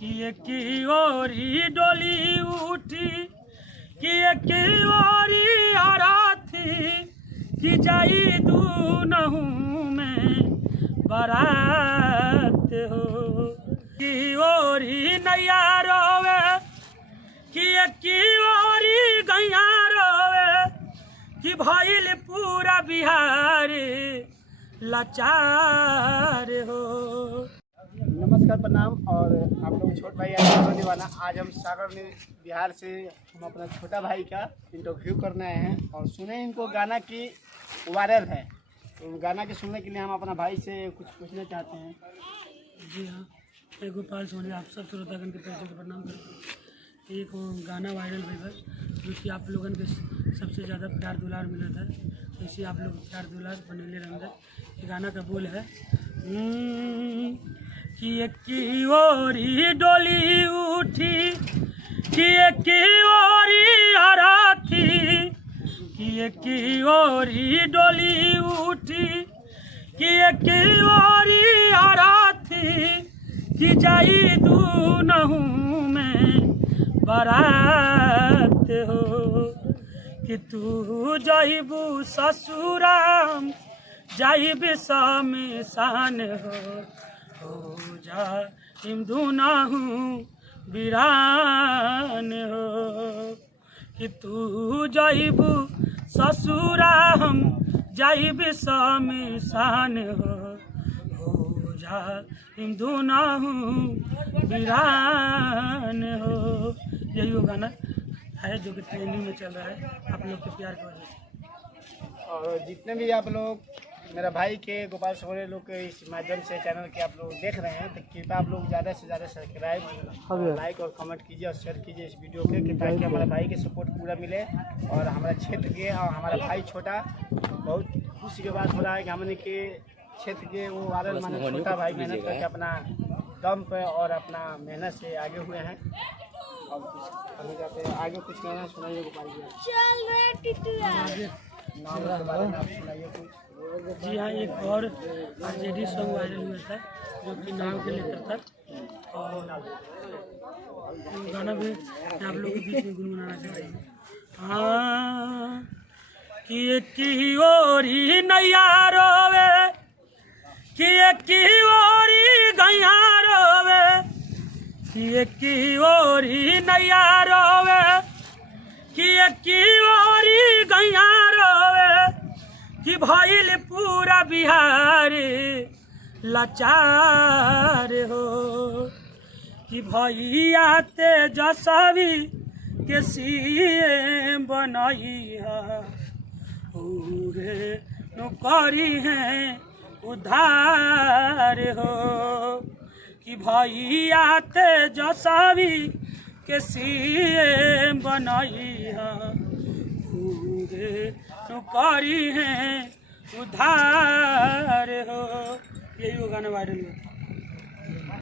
कि एक ओर ही डोली उठी कि एक ओर ही आराती कि जाई दूनहु में बारात हो कि ओर ही नैया रोवे कि एक ओर ही गैया रोवे कि भइल पूरा बिहार लाचार हो। नमस्कार, प्रणाम। और आप लोग छोट भाई आगे दीवाना, आज हम सागर में बिहार से हम अपना छोटा भाई का इंटरव्यू करने आए हैं और सुने इनको गाना की वायरल है, तो गाना के सुनने के लिए हम अपना भाई से कुछ पूछना चाहते हैं। जी हाँ, मैं गोपाल सोनी आप सब श्रोतागण के पैसे को प्रणाम करता हूँ। एक गाना वायरल हुआ है जो कि आप लोगों के सबसे ज़्यादा प्यार दुलार मिला था, ऐसे आप लोग प्यार दुलार बनेले रहेंगे। ये गाना का बोल है कि एक ओर ही डोली उठी कि एक ओर ही आराती कि एक ओर ही डोली उठी कि एक ओर ही आराती कि जाई दूनहु में बारात हो कि तू जाइबू ससुराम जाइब शमशान हो जा दूनहु वीरान हो कि तू जाइबू ससुराम जाइब शमशान हो जा दूनहु वीरान हो। यही वो गाना है जो कि ट्रेंडिंग में चल रहा है आप लोग के प्यार की वजह से। और जितने भी आप लोग मेरा भाई के गोपाल सोनी लोग के इस माध्यम से चैनल के आप लोग देख रहे हैं, तो कृपया आप लोग ज़्यादा से ज़्यादा सब्सक्राइब, लाइक और कमेंट कीजिए और शेयर कीजिए इस वीडियो के, ताकि हमारे भाई के सपोर्ट पूरा मिले और हमारे क्षेत्र के और हमारा भाई छोटा बहुत खुशी की बात हो रहा है कि हमने के क्षेत्र के वो वायरल माने छोटा भाई मेहनत करके अपना दम पे और अपना मेहनत से आगे हुए हैं। और कुछ हमें जाते हैं आगे, कुछ गाना सुनाइए गोपाल जी, नाम के बारे में आप सुनाइए कुछ। जी हाँ, एक और आरजेडी सॉन्ग वायरल हुआ था जो कि नाम के लेकर था और गाना भी आप लोगों के बीच में गुनगुनाना चाहते हैं। हाँ कि एक ओर ही नैया रोवे कि एक ओर ही गैया रोवे कि एक ओर ही नैया रोवे कि एक ओर ही गैया रोवे कि भइल पूरा बिहार लाचार हो कि भैया तेजस्वी के सीएम बनैया पूरे नौकरी हैं उधार हो कि भैया तेजस्वी के सीएम बनैया पूरे नौकरी हैं उधार हो। यही वो गाना वायरल हुआ।